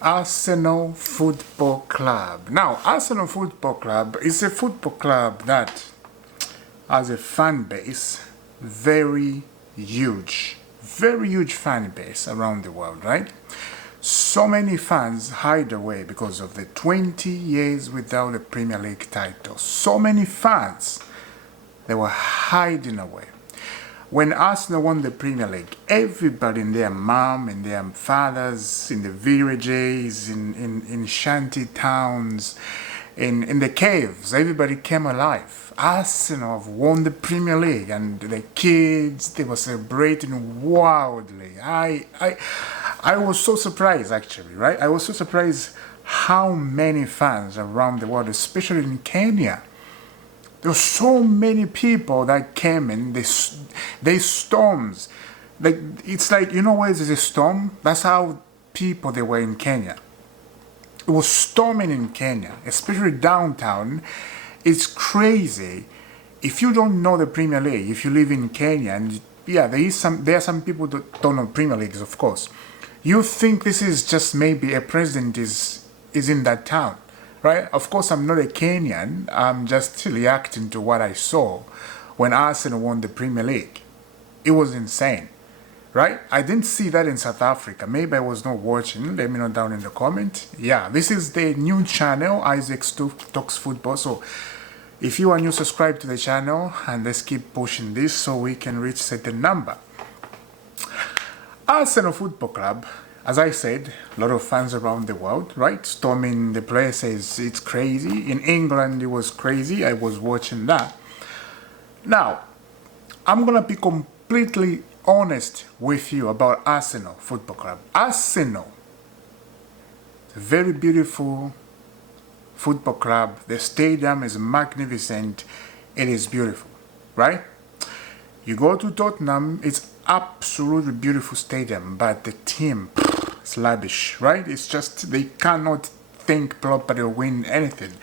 Arsenal Football Club. Now, Arsenal Football Club is a football club that has a fan base very huge fan base around the world, right? So many fans hide away because of the 20 years without a Premier League title. So many fans, they were hiding away. When Arsenal won the Premier League, everybody and their mom and their fathers in the villages, in shanty towns, in the caves, everybody came alive. Arsenal have won the Premier League, and the kids, they were celebrating wildly. I was so surprised, actually, right? I was so surprised how many fans around the world, especially in Kenya. There were so many people that came in. They storms. Like, it's like, you know where there's a storm? That's how people they were in Kenya. It was storming in Kenya, especially downtown. It's crazy. If you don't know the Premier League, if you live in Kenya, and yeah, there are some people that don't know Premier Leagues, of course. You think this is just maybe a president is in that town, right? Of course, I'm not a Kenyan. I'm just reacting to what I saw when Arsenal won the Premier League. It was insane, right? I didn't see that in South Africa. Maybe I was not watching. Let me know down in the comment. Yeah, this is the new channel, Isaac Talks Football. So if you are new, subscribe to the channel and let's keep pushing this so we can reach certain number. Arsenal Football Club, as I said, a lot of fans around the world, right? Storming the places, it's crazy. In England, it was crazy. I was watching that. Now, I'm going to be completely honest with you about Arsenal Football Club. Arsenal, a very beautiful football club. The stadium is magnificent. It is beautiful, right? You go to Tottenham, it's absolutely beautiful stadium, but the team, it's lavish, right? It's just they cannot think properly or win anything.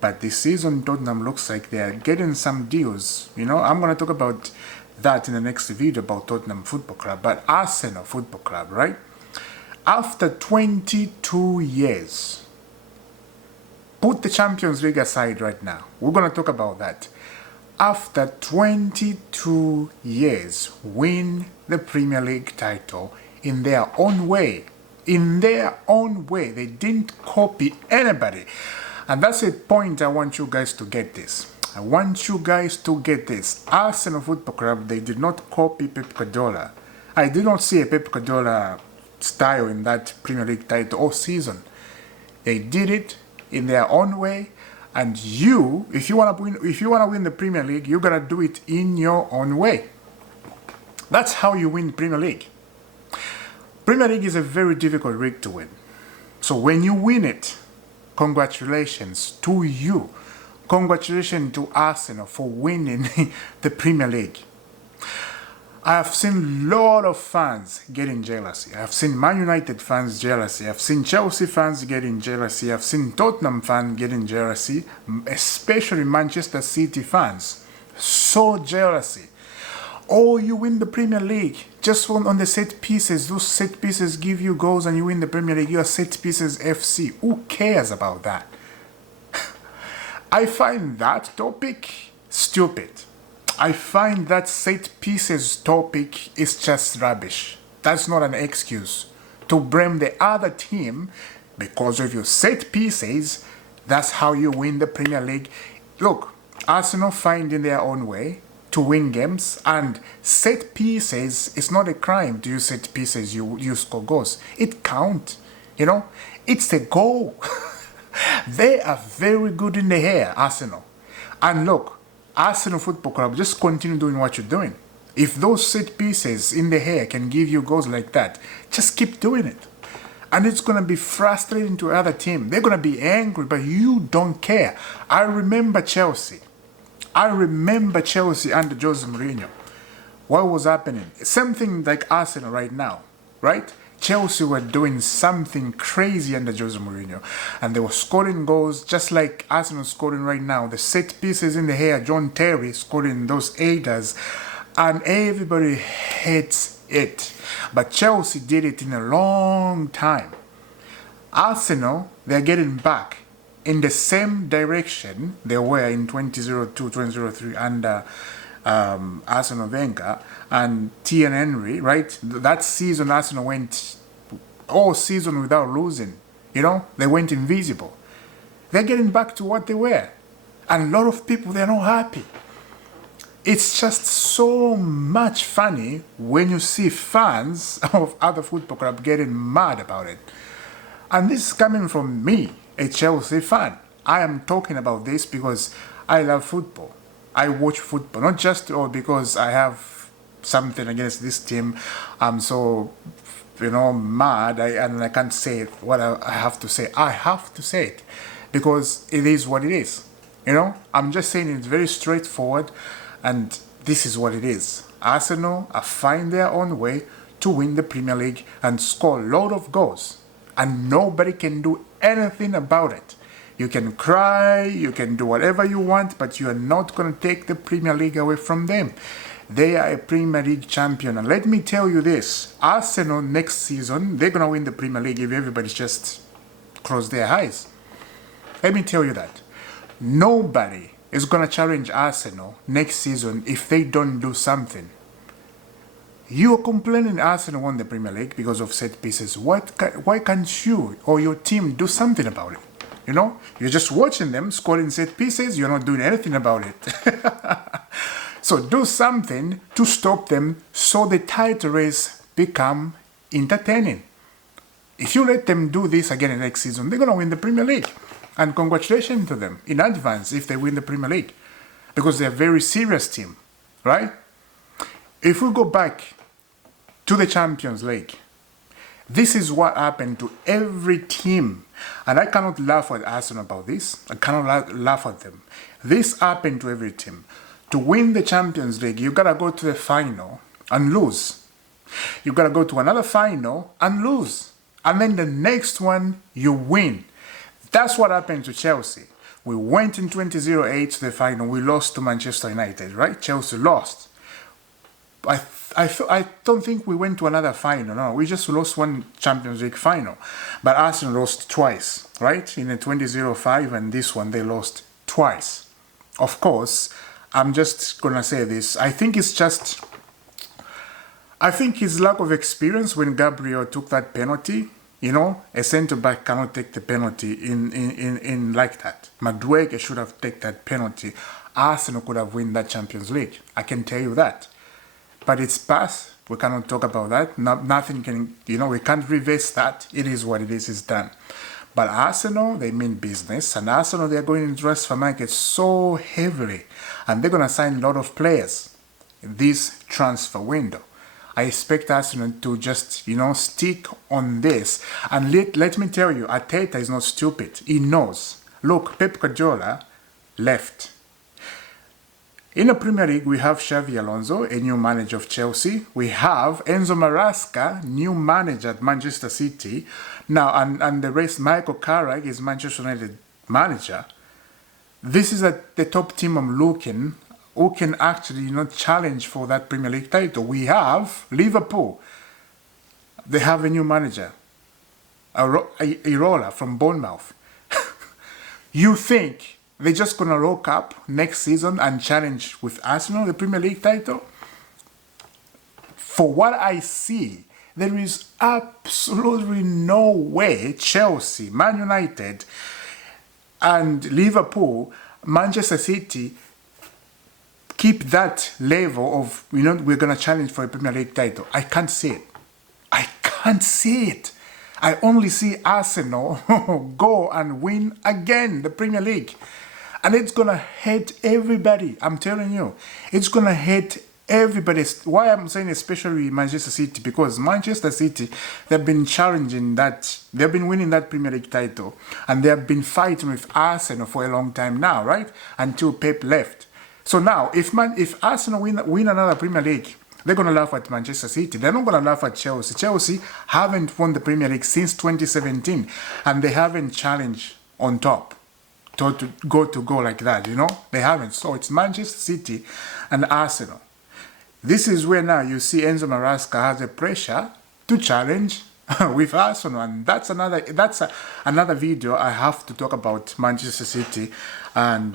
But this season, Tottenham looks like they are getting some deals. You know, I'm going to talk about that in the next video about Tottenham Football Club. But Arsenal Football Club, right? After 22 years, put the Champions League aside right now. We're going to talk about that. After 22 years, win the Premier League title in their own way. In their own way. They didn't copy anybody. And that's a point I want you guys to get this. I want you guys to get this. Arsenal Football Club, they did not copy Pep Guardiola. I did not see a Pep Guardiola style in that Premier League title all season. They did it in their own way. And you, if you want to win the Premier League, you gotta do it in your own way. That's how you win Premier League. Premier League is a very difficult league to win. So when you win it, congratulations to you. Congratulations to Arsenal for winning the Premier League. I have seen a lot of fans getting jealousy. I've seen Man United fans jealousy. I've seen Chelsea fans getting jealousy. I've seen Tottenham fans getting jealousy, especially Manchester City fans. So jealousy. Oh, you win the Premier League. Just on the set pieces. Those set pieces give you goals and you win the Premier League. You are set pieces FC. Who cares about that? I find that topic stupid. I find that set pieces topic is just rubbish. That's not an excuse to blame the other team because of your set pieces. That's how you win the Premier League. Look, Arsenal find in their own way to win games, and set pieces is not a crime to use set pieces. You score goals. It counts. You know, it's a goal. They are very good in the air, Arsenal. And look, Arsenal Football Club, just continue doing what you're doing. If those set pieces in the air can give you goals like that, just keep doing it. And it's going to be frustrating to other team. They're going to be angry, but you don't care. I remember Chelsea under Jose Mourinho. What was happening? Same thing like Arsenal right now, right? Chelsea were doing something crazy under Jose Mourinho. And they were scoring goals just like Arsenal scoring right now. The set pieces in the air, John Terry scoring those headers. And everybody hates it. But Chelsea did it in a long time. Arsenal, they're getting back in the same direction they were in 2002, 2003 under Arsene Wenger and Thierry Henry, right? That season, Arsenal went all season without losing. You know, they went invisible. They're getting back to what they were. And a lot of people, they're not happy. It's just so much funny when you see fans of other football clubs getting mad about it. And this is coming from me, a Chelsea fan. I am talking about this because I love football. I watch football, not just because I have something against this team. I'm so, mad and I can't say what I have to say. I have to say it because it is what it is. I'm just saying it's very straightforward and this is what it is. Arsenal are find their own way to win the Premier League and score a lot of goals. And nobody can do anything about it. You can cry, you can do whatever you want, but you are not going to take the Premier League away from them. They are a Premier League champion. And let me tell you this, Arsenal next season, they're going to win the Premier League if everybody just close their eyes. Let me tell you that. Nobody is going to challenge Arsenal next season if they don't do something. You are complaining Arsenal won the Premier League because of set pieces. Why can't you or your team do something about it? You're just watching them scoring set pieces. You're not doing anything about it. So do something to stop them so the title race become entertaining. If you let them do this again next season, they're going to win the Premier League. And congratulations to them in advance if they win the Premier League. Because they're a very serious team, right? If we go back to the Champions League, this is what happened to every team. And I cannot laugh at Arsenal about this. I cannot laugh at them. This happened to every team. To win the Champions League, you got to go to the final and lose. You got to go to another final and lose. And then the next one, you win. That's what happened to Chelsea. We went in 2008 to the final. We lost to Manchester United, right? Chelsea lost. I don't think we went to another final. No, we just lost one Champions League final. But Arsenal lost twice, right? In the 2005 and this one, they lost twice. Of course, I'm just going to say this. I think his lack of experience when Gabriel took that penalty. A centre-back cannot take the penalty in like that. Madueke should have taken that penalty. Arsenal could have won that Champions League. I can tell you that. But it's past. We cannot talk about that. Nothing can, we can't reverse that. It is what it is. It's done. But Arsenal, they mean business. And Arsenal, they're going into transfer market so heavily. And they're going to sign a lot of players in this transfer window. I expect Arsenal to just, stick on this. And let me tell you, Arteta is not stupid. He knows. Look, Pep Guardiola left. In the Premier League, we have Xavi Alonso, a new manager of Chelsea. We have Enzo Maresca, new manager at Manchester City. Now, and the rest, Michael Carrick is Manchester United manager. This is the top team I'm looking who can actually challenge for that Premier League title. We have Liverpool. They have a new manager, Irola from Bournemouth. You think they're just going to rock up next season and challenge with Arsenal the Premier League title? For what I see, there is absolutely no way Chelsea, Man United, and Liverpool, Manchester City keep that level of, we're going to challenge for a Premier League title. I can't see it. I can't see it. I only see Arsenal go and win again the Premier League. And it's going to hurt everybody. I'm telling you. It's going to hurt everybody. Why I'm saying especially Manchester City, because Manchester City, they've been challenging that. They've been winning that Premier League title. And they have been fighting with Arsenal for a long time now, right? Until Pep left. So now, if Arsenal win another Premier League, they're going to laugh at Manchester City. They're not going to laugh at Chelsea. Chelsea haven't won the Premier League since 2017. And they haven't challenged on top to go like that, They haven't. So it's Manchester City and Arsenal. This is where now you see Enzo Maresca has a pressure to challenge with Arsenal, and another video. I have to talk about Manchester City and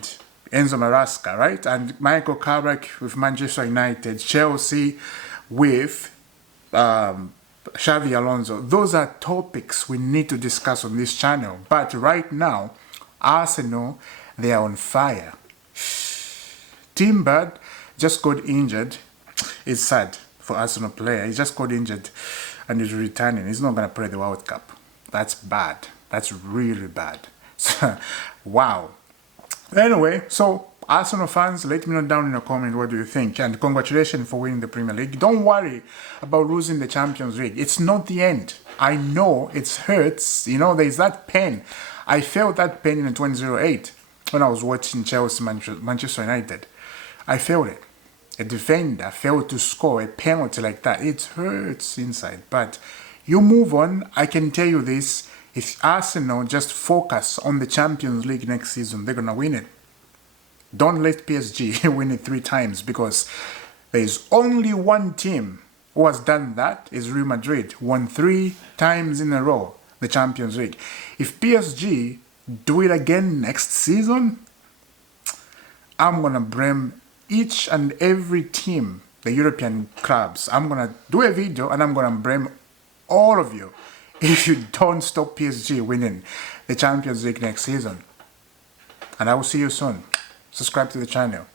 Enzo Maresca, right? And Michael Carrick with Manchester United, Chelsea with Xavi Alonso. Those are topics we need to discuss on this channel. But right now, Arsenal, they are on fire. Timber just got injured. It's sad for Arsenal player. He just got injured and he's returning. He's not going to play the World Cup. That's bad. That's really bad. Wow. Anyway, so Arsenal fans, let me know down in the comment what do you think. And congratulations for winning the Premier League. Don't worry about losing the Champions League. It's not the end. I know it hurts. You know, there's that pain. I felt that pain in 2008 when I was watching Chelsea Manchester United. I felt it. A defender failed to score a penalty like that. It hurts inside. But you move on. I can tell you this. If Arsenal just focus on the Champions League next season, they're going to win it. Don't let PSG win it 3 times, because there's only one team who has done that, is Real Madrid. Won 3 times in a row, the Champions League. If PSG do it again next season, I'm going to blame each and every team, the European clubs. I'm going to do a video and I'm going to blame all of you if you don't stop PSG winning the Champions League next season. And I will see you soon. Subscribe to the channel.